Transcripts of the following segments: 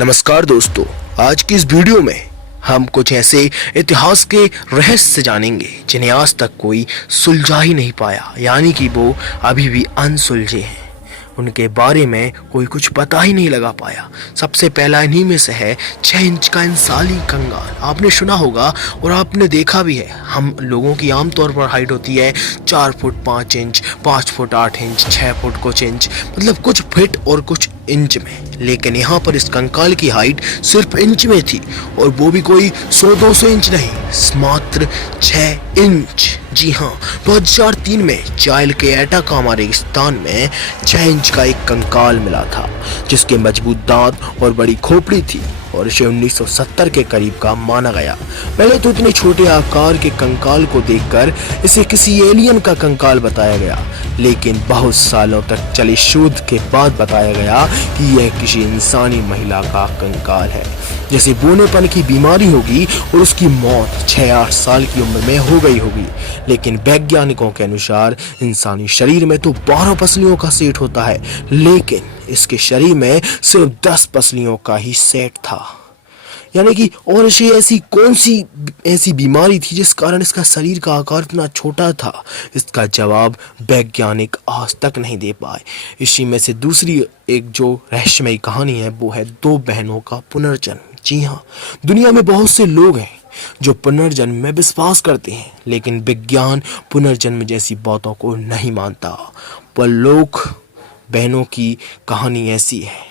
नमस्कार दोस्तों, आज की इस वीडियो में हम कुछ ऐसे इतिहास के रहस्य जानेंगे जिन्हें आज तक कोई सुलझा ही नहीं पाया, यानी कि वो अभी भी अनसुलझे हैं। उनके बारे में कोई कुछ पता ही नहीं लगा पाया। सबसे पहला इन्हीं में से है 6 इंच का इंसानी कंगाल। आपने सुना होगा और आपने देखा भी है। हम लोगों की आमतौर पर हाइट होती है 4 foot 5 inch, 5 foot 8 inch, 6 foot कुछ इंच, मतलब कुछ फीट और कुछ इंच में। लेकिन यहाँ पर इस कंकाल की हाइट सिर्फ इंच में थी, और वो भी कोई 100-200 इंच नहीं, मात्र 6 इंच। जी हाँ, 2003 में चाइल के एटाकामा रेगिस्तान में 6 इंच का एक कंकाल मिला था, जिसके मजबूत दांत और बड़ी खोपड़ी थी, और इसे 1970 के करीब का माना गया। पहले तो इतने छोटे आकार के कंकाल को देखकर इसे किसी एलियन का कंकाल बताया गया, लेकिन बहुत सालों तक चली शोध के बाद बताया गया कि यह किसी इंसानी महिला का कंकाल है, जैसे बोनेपन की बीमारी होगी और उसकी मौत 6-8 साल की उम्र में हो गई होगी। लेकिन वैज्ञानिकों के अनुसार इंसानी शरीर में तो 12 पसलियों का सेट होता है, लेकिन इसके शरीर में सिर्फ 10 पसलियों का ही सेट था। यानी कि और इसे ऐसी कौन सी ऐसी बीमारी थी जिस कारण इसका शरीर का आकार इतना छोटा था? इसका जवाब वैज्ञानिक आज तक नहीं दे पाए। इसी में से दूसरी एक जो रहस्यमयी कहानी है वो है 2 बहनों का पुनर्जन्म। जी हाँ, दुनिया में बहुत से लोग हैं जो पुनर्जन्म में विश्वास करते हैं, लेकिन विज्ञान पुनर्जन्म जैसी बातों को नहीं मानता। पर लोग बहनों की कहानी ऐसी है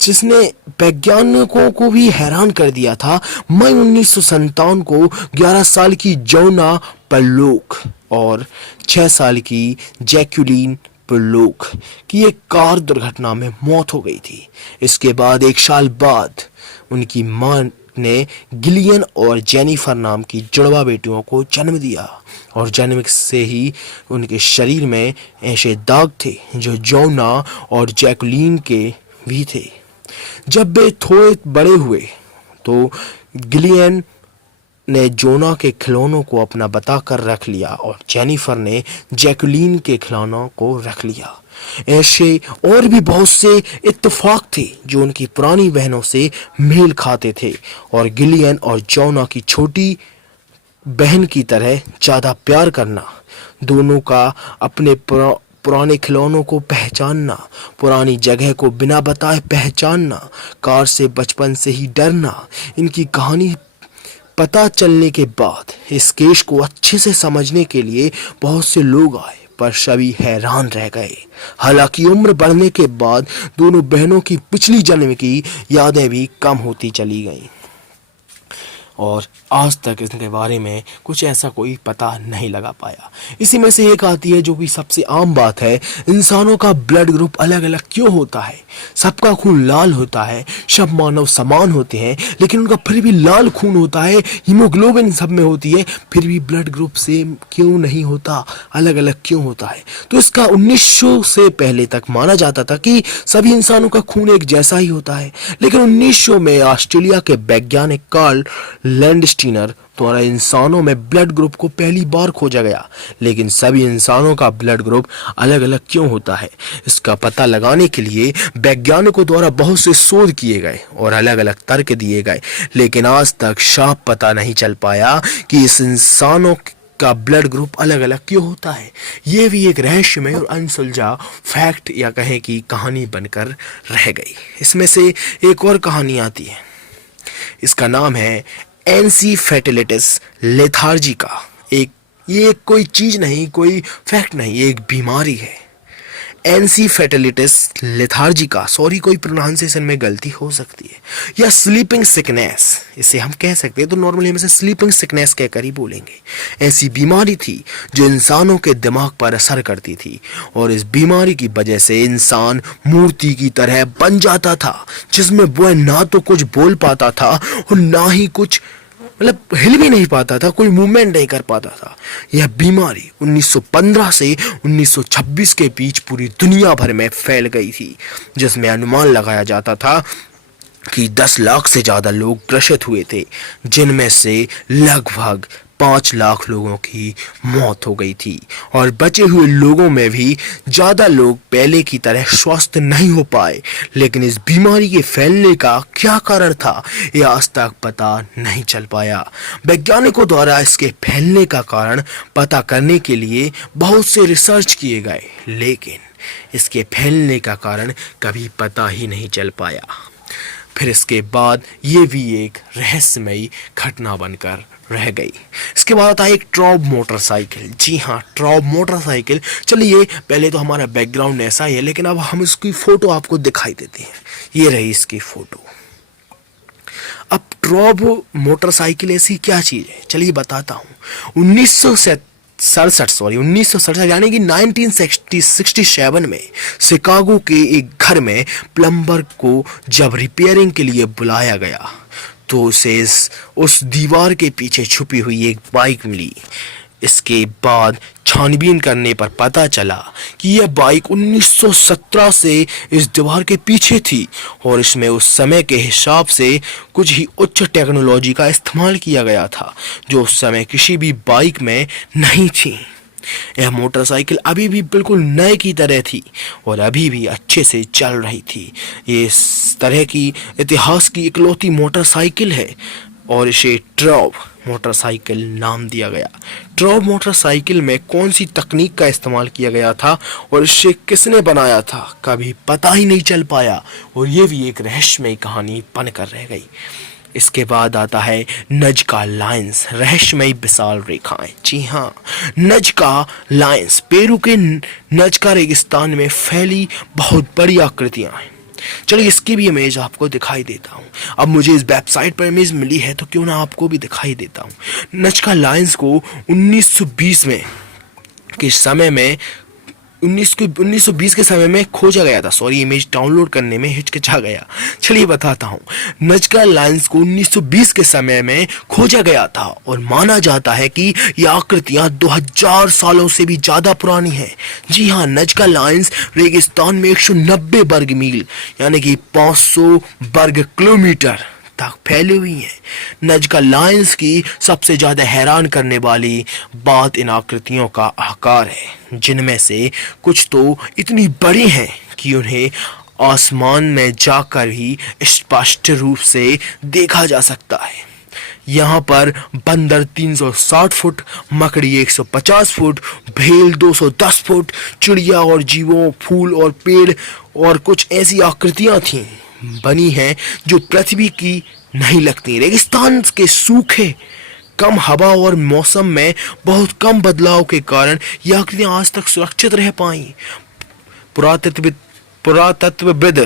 जिसने वैज्ञानिकों को भी हैरान कर दिया था। मई 1957 को 11 साल की जोना पोल्क और 6 साल की जैकुलिन पोल्क की एक कार दुर्घटना में मौत हो गई थी। इसके बाद 1 साल बाद उनकी मां ने गिलियन और जेनिफर नाम की जुड़वा बेटियों को जन्म दिया, और जन्म से ही उनके शरीर में ऐसे दाग थे जो जोना और जैकुलिन के भी थे। जब वे थोड़े बड़े हुए तो गिलियन ने जोना के खिलौनों को अपना बताकर रख लिया, और जेनिफर ने जैकुलिन के खिलौनों को रख लिया। ऐसे और भी बहुत से इत्तेफाक थे जो उनकी पुरानी बहनों से मेल खाते थे, और गिलियन और जोना की छोटी बहन की तरह ज़्यादा प्यार करना, दोनों का अपने पुराने खिलौनों को पहचानना, पुरानी जगह को बिना बताए पहचानना, कार से बचपन से ही डरना। इनकी कहानी पता चलने के बाद इस केस को अच्छे से समझने के लिए बहुत से लोग आए, पर सभी हैरान रह गए। हालांकि उम्र बढ़ने के बाद दोनों बहनों की पिछली जन्म की यादें भी कम होती चली गईं, और आज तक इसके बारे में कुछ ऐसा कोई पता नहीं लगा पाया। इसी में से एक आती है जो कि सबसे आम बात है, इंसानों का ब्लड ग्रुप अलग अलग क्यों होता है? सबका खून लाल होता है, सब मानव समान होते हैं, लेकिन उनका फिर भी लाल खून होता है, हीमोग्लोबिन सब में होती है, फिर भी ब्लड ग्रुप सेम क्यों नहीं होता, अलग अलग क्यों होता है? तो इसका 1900 से पहले तक माना जाता था कि सभी इंसानों का खून एक जैसा ही होता है, लेकिन 1900 में ऑस्ट्रेलिया के वैज्ञानिक कार्ल लैंडस्टीनर द्वारा इंसानों में ब्लड ग्रुप को पहली बार खोजा गया। लेकिन सभी इंसानों का ब्लड ग्रुप अलग अलग क्यों होता है, इसका पता लगाने के लिए वैज्ञानिकों द्वारा बहुत से शोध किए गए और अलग अलग तर्क दिए गए, लेकिन आज तक साफ पता नहीं चल पाया कि इस इंसानों का ब्लड ग्रुप अलग अलग क्यों होता है। ये भी एक रहस्यमय और अनसुलझा फैक्ट या कहें कि कहानी बनकर रह गई। इसमें से एक और कहानी आती है, इसका नाम है एनसीफेलिटिस लेथार्जिका। ये कोई चीज नहीं, कोई फैक्ट नहीं, एक बीमारी है। एनसीफेलिटिस लेथार्जिका, सॉरी कोई प्रोनाउंसिएशन में गलती हो सकती है, या स्लीपिंग सिकनेस इसे हम कह सकते हैं, तो नॉर्मली हम इसे स्लीपिंग सिकनेस कहकर ही बोलेंगे। ऐसी बीमारी थी जो इंसानों के दिमाग पर असर करती थी, और इस बीमारी की वजह से इंसान मूर्ति की तरह बन जाता था, जिसमें वह ना तो कुछ बोल पाता था और ना ही कुछ मतलब हिल भी नहीं पाता था, कोई मूवमेंट नहीं कर पाता था। यह बीमारी 1915 से 1926 के बीच पूरी दुनिया भर में फैल गई थी, जिसमें अनुमान लगाया जाता था कि 10 लाख से ज़्यादा लोग ग्रसित हुए थे, जिनमें से लगभग 5 लाख लोगों की मौत हो गई थी और बचे हुए लोगों में भी ज़्यादा लोग पहले की तरह स्वस्थ नहीं हो पाए। लेकिन इस बीमारी के फैलने का क्या कारण था, यह आज तक पता नहीं चल पाया। वैज्ञानिकों द्वारा इसके फैलने का कारण पता करने के लिए बहुत से रिसर्च किए गए, लेकिन इसके फैलने का कारण कभी पता ही नहीं चल पाया। फिर इसके बाद ये भी एक रहस्यमयी घटना बनकर रह गई। इसके बाद आता है एक ट्रॉब मोटरसाइकिल। जी हाँ, ट्रॉब मोटरसाइकिल। चलिए, पहले तो हमारा बैकग्राउंड ऐसा ही है, लेकिन अब हम इसकी फोटो आपको दिखाई देते हैं। ये रही इसकी फोटो। अब ट्रॉब मोटरसाइकिल ऐसी क्या चीज़ है, चलिए बताता हूँ। 1967 यानी कि 1967 में शिकागो के एक घर में प्लम्बर को जब रिपेयरिंग के लिए बुलाया गया तो उसे उस दीवार के पीछे छुपी हुई एक बाइक मिली। इसके बाद छानबीन करने पर पता चला कि यह बाइक 1917 से इस दीवार के पीछे थी और इसमें उस समय के हिसाब से कुछ ही उच्च टेक्नोलॉजी का इस्तेमाल किया गया था, जो उस समय किसी भी बाइक में नहीं थी। यह मोटरसाइकिल अभी भी बिल्कुल नए की तरह थी और अभी भी अच्छे से चल रही थी। ये इस तरह की इतिहास की इकलौती मोटरसाइकिल है और इसे ट्रॉब मोटरसाइकिल नाम दिया गया। ट्रॉब मोटरसाइकिल में कौन सी तकनीक का इस्तेमाल किया गया था और इसे किसने बनाया था, कभी पता ही नहीं चल पाया और ये भी एक रहस्यमयी कहानी बनकर रह गई। इसके बाद आता है नजका लाइंस, रहस्यमयी विशाल रेखाएं। जी हाँ, नजका लाइंस पेरू के नजका रेगिस्तान में फैली बहुत बड़ी आकृतियां हैं। चलिए, इसकी भी इमेज आपको दिखाई देता हूँ। अब मुझे इस वेबसाइट पर इमेज मिली है तो क्यों ना आपको भी दिखाई देता हूँ। नजका लाइंस को 1920 में के समय में 1920 के समय में खोजा गया था। सॉरी, इमेज डाउनलोड करने में हिचकिचा गया। चलिए बताता हूँ। नजका लाइंस को 1920 के समय में खोजा गया था और माना जाता है कि ये आकृतियाँ 2000 सालों से भी ज़्यादा पुरानी हैं। जी हाँ, नजका लाइंस रेगिस्तान में 190 वर्ग मील यानी कि 500 वर्ग किलोमीटर तक फैली हुई हैं। नजका लाइंस की सबसे ज़्यादा हैरान करने वाली बात इन आकृतियों का आकार है, जिनमें से कुछ तो इतनी बड़ी हैं कि उन्हें आसमान में जाकर ही स्पष्ट रूप से देखा जा सकता है। यहाँ पर बंदर 360 फुट, मकड़ी 150 फुट, भेल 210 फुट, चिड़िया और जीवों, फूल और पेड़ और कुछ ऐसी आकृतियाँ थीं बनी हैं जो पृथ्वी की नहीं लगती। रेगिस्तान के सूखे, कम हवा और मौसम में बहुत कम बदलाव के कारण ये आकृतियाँ आज तक सुरक्षित रह पाई। पुरातत्वविद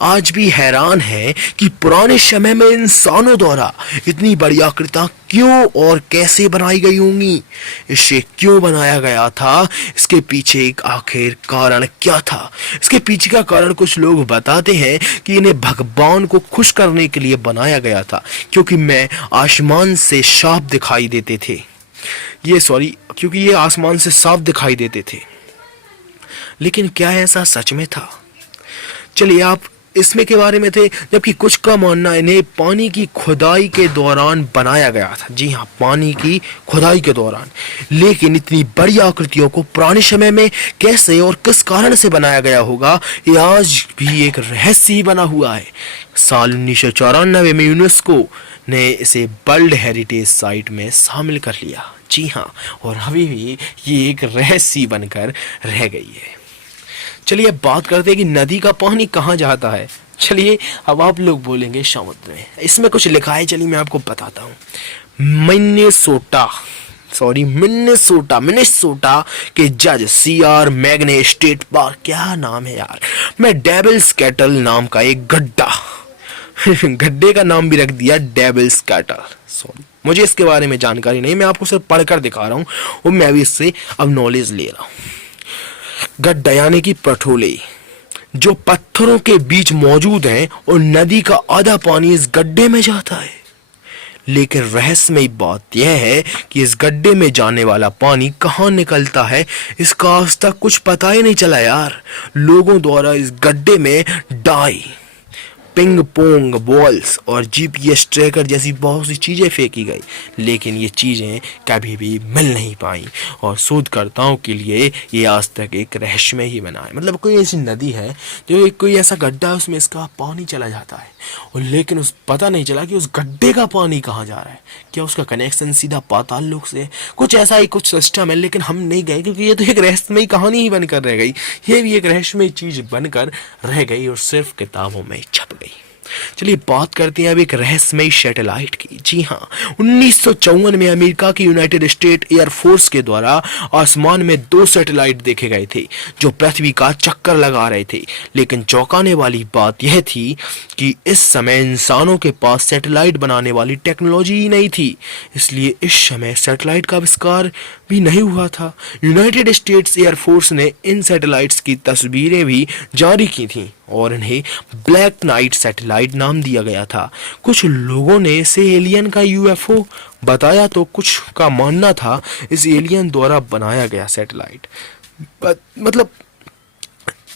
आज भी हैरान है कि पुराने समय में इंसानों द्वारा इतनी बड़ी आकृतियां क्यों और कैसे बनाई गई होंगी। इसे क्यों बनाया गया था, इसके पीछे एक आखिर कारण क्या था। इसके पीछे का कारण कुछ लोग बताते हैं कि इन्हें भगवान को खुश करने के लिए बनाया गया था, क्योंकि मैं आसमान से साफ दिखाई देते थे। क्योंकि ये आसमान से साफ दिखाई देते थे। लेकिन क्या ऐसा सच में था? चलिए, आप इसमें के बारे में थे, जबकि कुछ का मानना इन्हें पानी की खुदाई के दौरान बनाया गया था। जी हाँ, पानी की खुदाई के दौरान। लेकिन इतनी बड़ी आकृतियों को पुराने समय में कैसे और किस कारण से बनाया गया होगा, ये आज भी एक रहस्य ही बना हुआ है। साल 1994 में यूनेस्को ने इसे वर्ल्ड हेरिटेज साइट में शामिल कर लिया। जी हाँ, और अभी भी ये एक रहस्य बनकर रह गई है। चलिए, अब बात करते हैं कि नदी का पानी कहाँ जाता है। चलिए, अब आप लोग बोलेंगे समुद्र में। इसमें कुछ लिखा है, चलिए मैं आपको बताता हूँ। मिनेसोटा के जज CR मैग्ने स्टेट पार्क, क्या नाम है यार, में डेविल्स कैटल नाम का एक गड्ढे का नाम भी रख दिया डेविल्स कैटल। सॉरी, मुझे इसके बारे में जानकारी नहीं, मैं आपको सिर्फ पढ़कर दिखा रहा हूँ और मैं भी इससे अब नॉलेज ले रहा हूँ। गड्ढा यानी कि पटोले, जो पत्थरों के बीच मौजूद हैं और नदी का आधा पानी इस गड्ढे में जाता है। लेकिन रहस्यमयी बात यह है कि इस गड्ढे में जाने वाला पानी कहाँ निकलता है, इसका आज तक कुछ पता ही नहीं चला यार। लोगों द्वारा इस गड्ढे में डाई पिंग पोंग बॉल्स और जीपीएस ट्रैकर जैसी बहुत सी चीज़ें फेंकी गई, लेकिन ये चीज़ें कभी भी मिल नहीं पाई और शोधकर्ताओं के लिए ये आज तक एक रहस्यमय ही बना है। मतलब कोई ऐसी नदी है जो कोई ऐसा गड्ढा है, उसमें इसका पानी चला जाता है और लेकिन उस पता नहीं चला कि उस गड्ढे का पानी कहाँ जा रहा है, क्या उसका कनेक्शन सीधा पाताल लोक से, कुछ ऐसा ही कुछ सिस्टम है, लेकिन हम नहीं गए क्योंकि ये तो एक रहस्यमयी कहानी ही बनकर रह गई। ये भी एक रहस्यमय चीज बनकर रह गई और सिर्फ किताबों में छप गई। चलिए बात करते हैं अब एक रहस्यमयी सैटेलाइट की। जी हाँ, 1954 में अमेरिका की यूनाइटेड स्टेट एयरफोर्स के द्वारा आसमान में 2 सैटेलाइट देखे गए थे जो पृथ्वी का चक्कर लगा रहे थे। लेकिन चौंकाने वाली बात यह थी कि इस समय इंसानों के पास सैटेलाइट बनाने वाली टेक्नोलॉजी ही नहीं थी, इसलिए इस समय सैटेलाइट का आविष्कार भी नहीं हुआ था। यूनाइटेड स्टेट्स एयरफोर्स ने इन सैटेलाइट्स की तस्वीरें भी जारी की थीं और इन्हें ब्लैक नाइट सैटेलाइट नाम दिया गया था। कुछ लोगों ने इसे एलियन का यूएफओ बताया तो कुछ का मानना था इस एलियन द्वारा बनाया गया सैटेलाइट, मतलब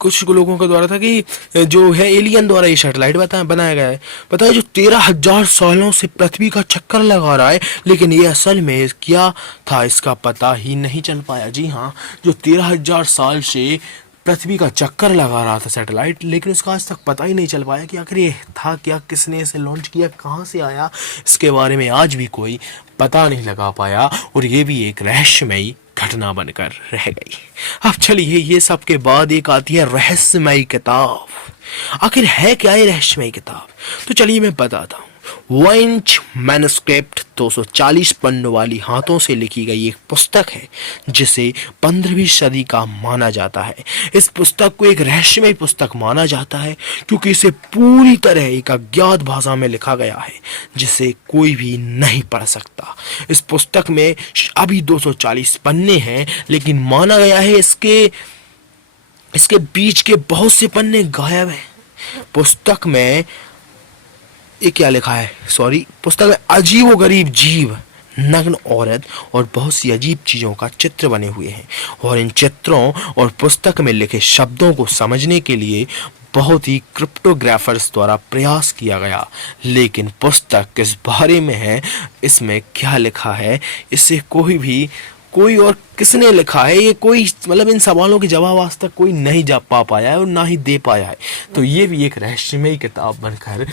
कुछ लोगों का द्वारा था कि जो है एलियन द्वारा ये सैटेलाइट बनाया गया है। पता है जो 13,000 सालों से पृथ्वी का चक्कर लगा रहा है, लेकिन ये असल में क्या था इसका पता ही नहीं चल पाया। जी हाँ, जो 13,000 साल से पृथ्वी का चक्कर लगा रहा था सैटेलाइट, लेकिन उसका आज तक पता ही नहीं चल पाया कि आखिर ये था क्या, किसने इसे लॉन्च किया, कहाँ से आया, इसके बारे में आज भी कोई पता नहीं लगा पाया और ये भी एक रहस्यमयी घटना बनकर रह गई। अब चलिए ये सब के बाद एक आती है रहस्यमयी किताब। आखिर है क्या ये रहस्यमयी किताब, तो चलिए मैं बताता हूँ। वाइंच मैन्युस्क्रिप्ट 240 पन्नों वाली हाथों से लिखी गई एक पुस्तक है जिसे 15वीं सदी का माना जाता है। इस पुस्तक को एक रहस्यमय पुस्तक माना जाता है क्योंकि इसे पूरी तरह एक अज्ञात भाषा में लिखा गया है जिसे कोई भी नहीं पढ़ सकता। इस पुस्तक में अभी 240 पन्ने हैं, लेकिन माना गया है इसके बीच के बहुत से पन्ने गायब हैं। पुस्तक में ये क्या लिखा है, पुस्तक में अजीब व गरीब जीव, नग्न औरत और बहुत सी अजीब चीज़ों का चित्र बने हुए हैं और इन चित्रों और पुस्तक में लिखे शब्दों को समझने के लिए बहुत ही क्रिप्टोग्राफर्स द्वारा प्रयास किया गया, लेकिन पुस्तक किस बारे में है, इसमें क्या लिखा है, इसे कोई और किसने लिखा है, ये कोई मतलब इन सवालों के जवाब आज तक कोई नहीं जा पाया है और ना ही दे पाया है। तो ये भी एक रहस्यमयी किताब बनकर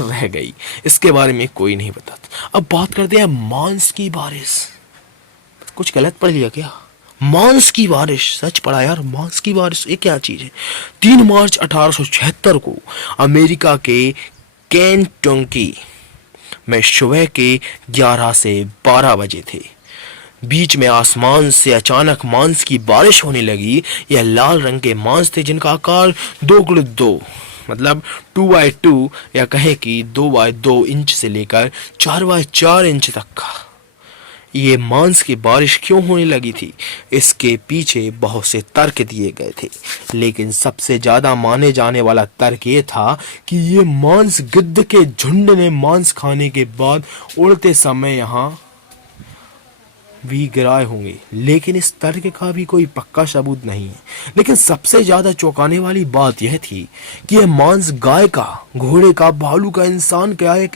रह गई, इसके बारे में कोई नहीं बताता। अब बात करते हैं मांस की बारिश। कुछ गलत पढ़ लिया क्या? मांस की बारिश, सच पढ़ा यार, मांस की बारिश ये क्या चीज है? 3 मार्च 1876 को अमेरिका के केंटकी में सुबह के 11 से 12 बजे थे। बीच में आसमान से अचानक मांस की बारिश होने लगी। यह लाल रंग के मांस थे जिनका आकार 2x2 मतलब 2x2 या कहें कि 2x2 इंच से लेकर 4x4 इंच तक का। ये मांस की बारिश क्यों होने लगी थी, इसके पीछे बहुत से तर्क दिए गए थे, लेकिन सबसे ज्यादा माने जाने वाला तर्क ये था कि ये मांस गिद्ध के झुंड ने मांस खाने के बाद उड़ते समय यहाँ भी गिराए होंगे, लेकिन इस तर्क का भी कोई पक्का सबूत नहीं है। लेकिन सबसे ज्यादा चौंकाने वाली बात यह थी कि यह मांस गाय का, घोड़े का, भालू का, इंसान का या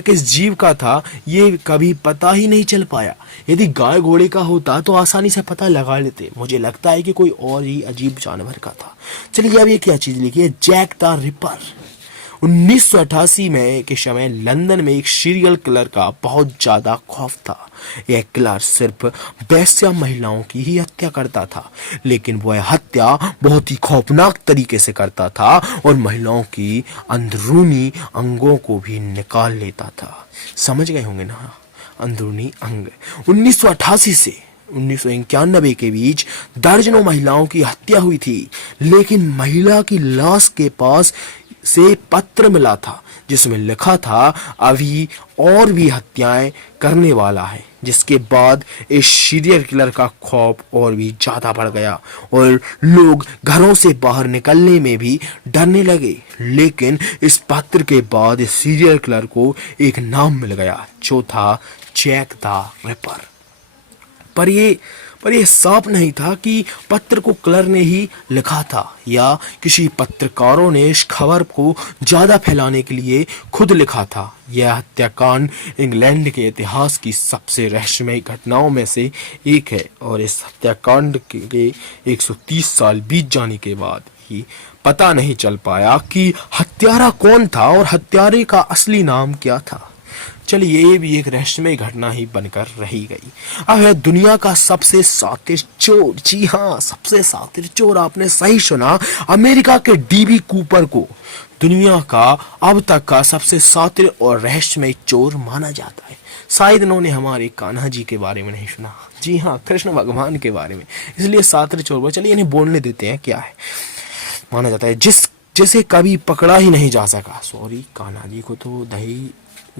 किस जीव का था, ये कभी पता ही नहीं चल पाया। यदि गाय घोड़े का होता तो आसानी से पता लगा लेते। मुझे लगता है कि कोई और ही अजीब जानवर का था। चलिए अब ये क्या चीज लिखी है, जैक द रिपर। 1988 में के समय लंदन में एक सीरियल किलर का बहुत ज्यादा खौफ था। यह किलर सिर्फ वेश्या महिलाओं की ही हत्या करता था, लेकिन वह हत्या बहुत ही खौफनाक तरीके से करता था और महिलाओं की अंदरूनी अंगों को भी निकाल लेता था। समझ गए होंगे ना, अंदरूनी अंग। 1988 से 1991 के बीच दर्जनों महिलाओं की हत्या हुई थी, लेकिन महिला की लाश के पास से पत्र मिला था जिसमें लिखा था अभी और भी हत्याएं करने वाला है। जिसके बाद इस सीरियल किलर का खौफ और भी ज्यादा बढ़ गया और लोग घरों से बाहर निकलने में भी डरने लगे। लेकिन इस पत्र के बाद इस सीरियल किलर को एक नाम मिल गया जो था जैक द रिपर। पर ये पर यह साफ नहीं था कि पत्र को क्लर ने ही लिखा था या किसी पत्रकारों ने इस खबर को ज्यादा फैलाने के लिए खुद लिखा था। यह हत्याकांड इंग्लैंड के इतिहास की सबसे रहस्यमय घटनाओं में से एक है और इस हत्याकांड के 130 साल बीत जाने के बाद ही पता नहीं चल पाया कि हत्यारा कौन था और हत्यारे का असली नाम क्या था। चलिए, ये भी एक रहस्यमय घटना ही बनकर रही गई। अब है दुनिया का सबसे शातिर चोर। जी हाँ, सबसे शातिर चोर, आपने सही सुना। अमेरिका के डीबी कूपर को दुनिया का अब तक का सबसे शातिर और रहस्यमय चोर माना जाता है। शायद इन्होंने हमारे कान्हा जी के बारे में नहीं सुना। जी हाँ, कृष्ण भगवान के बारे में, इसलिए शातिर चोर। चलिए इन्हें बोलने देते हैं। क्या है माना जाता है जिसे कभी पकड़ा ही नहीं जा सका। सॉरी, कान्हा जी को तो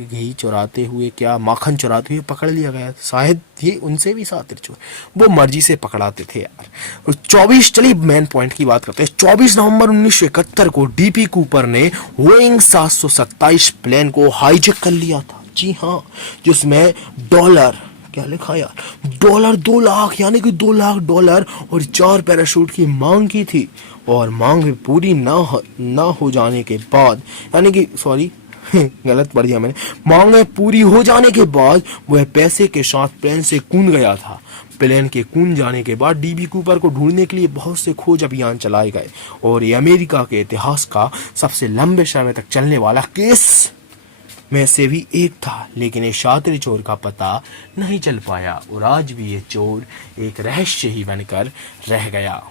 घी चुराते हुए, क्या माखन चुराते हुए पकड़ लिया गया। शायद ये उनसे भी शातिर चोर, वो मर्जी से पकड़ाते थे यार। 24, चलिए मेन पॉइंट की बात करते हैं। 24 नवंबर 1971 को डीपी कूपर ने बोइंग 727 प्लेन को हाईजैक कर लिया था। जी हाँ, जिसमें डॉलर, क्या लिखा यार, डॉलर 2 लाख, यानी कि $2 लाख और 4 पैराशूट की मांग की थी। और मांग पूरी ना हो जाने के बाद, यानी कि सॉरी गलत पढ़ दिया मैंने, मांगे पूरी हो जाने के बाद वह पैसे के साथ प्लेन से कूद गया था। प्लेन के कूद जाने के बाद डीबी कूपर को ढूंढने के लिए बहुत से खोज अभियान चलाए गए और ये अमेरिका के इतिहास का सबसे लंबे समय तक चलने वाला केस में से भी एक था। लेकिन ये शातिर चोर का पता नहीं चल पाया और आज भी ये चोर एक रहस्य ही बनकर रह गया।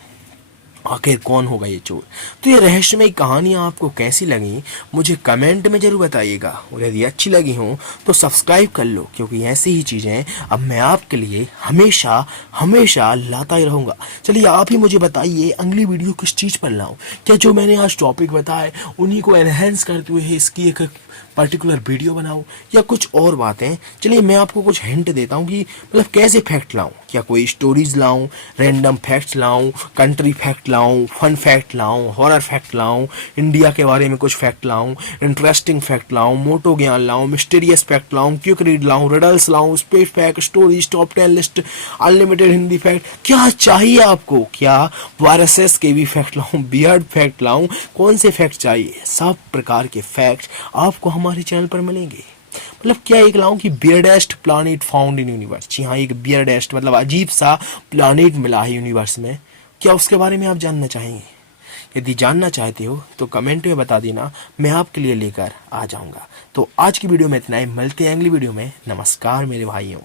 आखिर कौन होगा ये चोर? तो ये रहस्यमय कहानियाँ आपको कैसी लगी मुझे कमेंट में जरूर बताइएगा और यदि अच्छी लगी हो तो सब्सक्राइब कर लो, क्योंकि ऐसी ही चीज़ें अब मैं आपके लिए हमेशा हमेशा लाता ही रहूँगा। चलिए आप ही मुझे बताइए अगली वीडियो किस चीज़ पर लाऊं। क्या जो मैंने आज टॉपिक बताए उन्हीं को एनहेंस करते हुए इसकी एक पर्टिकुलर वीडियो बनाऊं या कुछ और बातें। चलिए मैं आपको कुछ हिंट देता हूं कि मतलब कैसे फैक्ट लाऊं। क्या कोई स्टोरीज लाऊं, रैंडम फैक्ट्स लाऊं, कंट्री फैक्ट लाऊं, फन फैक्ट लाऊं, हॉरर फैक्ट लाऊं, इंडिया के बारे में कुछ फैक्ट लाऊं, इंटरेस्टिंग फैक्ट लाऊं, मोटो ज्ञान लाऊं, मिस्टीरियस फैक्ट लाऊं, क्विक रीड लाऊं, रिडल्स लाऊं, space fact, stories, top 10 list, unlimited Hindi fact, क्या चाहिए आपको? क्या वायरसेस के भी फैक्ट लाऊं, बियर्ड फैक्ट लाऊं, कौन से फैक्ट चाहिए? सब प्रकार के फैक्ट आपको हमारे चैनल पर मिलेंगे। मतलब क्या एक लाऊं कि बियर्डेस्ट प्लैनेट फाउंड इन यूनिवर्स। जी हाँ, एक बियर्डेस्ट मतलब अजीब सा प्लैनेट मिला है यूनिवर्स में। क्या उसके बारे में आप जानना चाहेंगे? यदि जानना चाहते हो तो कमेंट में बता देना, मैं आपके लिए लेकर आ जाऊंगा। तो आज की वीडियो में इतना ही, मिलते हैं अगली वीडियो में। नमस्कार मेरे भाइयों।